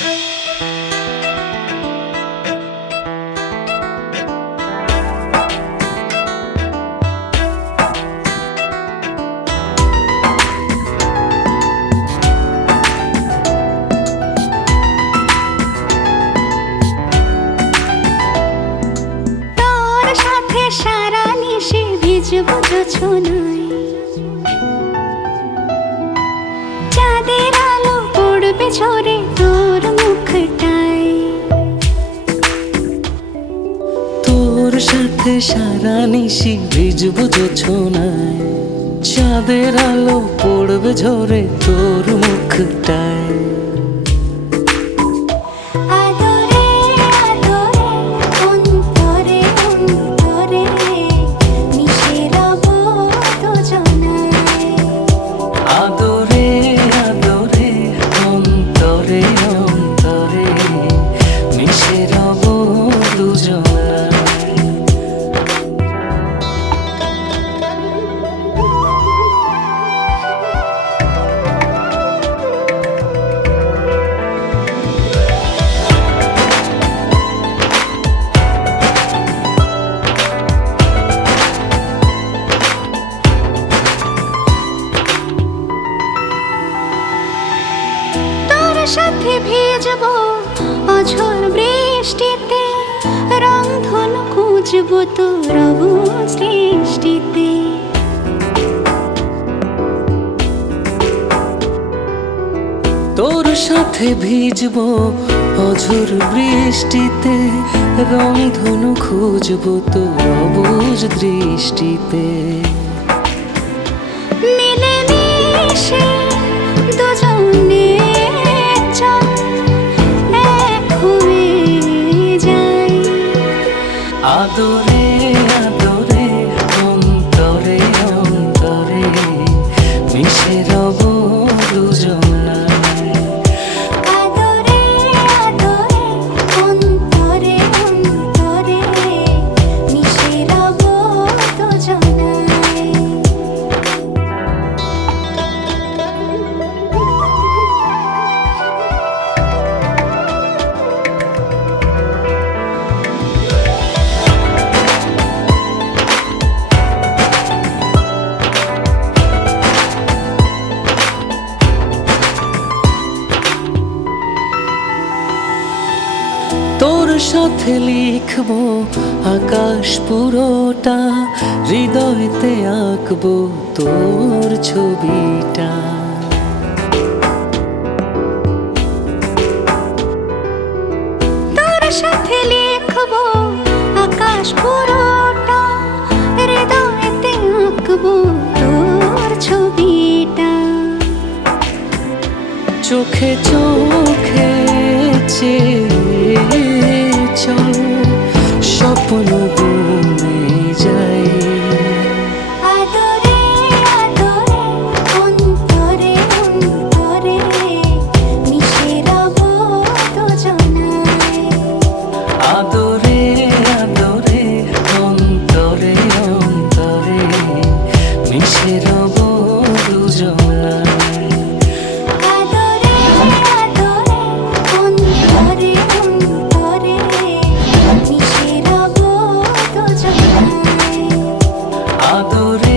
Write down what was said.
Música সারা নিশি ভিজব তো ছোনায়। চাঁদের আলো পড়বে ঝরে তোর মুখটায়। সাথে ভিজবো অঝোর বৃষ্টিতে রং ধন খুঁজবো তোর সৃষ্টিতে তোর সাথে ভিজবো অঝোর বৃষ্টিতে রং ধনু খুঁজবো তোর অবুজ দৃষ্টিতে। মিলে মিশে আদরে সাথে লিখব আকাশ পুরোটা হৃদয়তে আঁকবো তোর ছবিটা। তোর সাথে লিখব আকাশ পুরোটা হৃদয়তে আঁকবো তোর ছবিটা। চোখে চোখে চেয়ে চল স্বপ্ন আদরে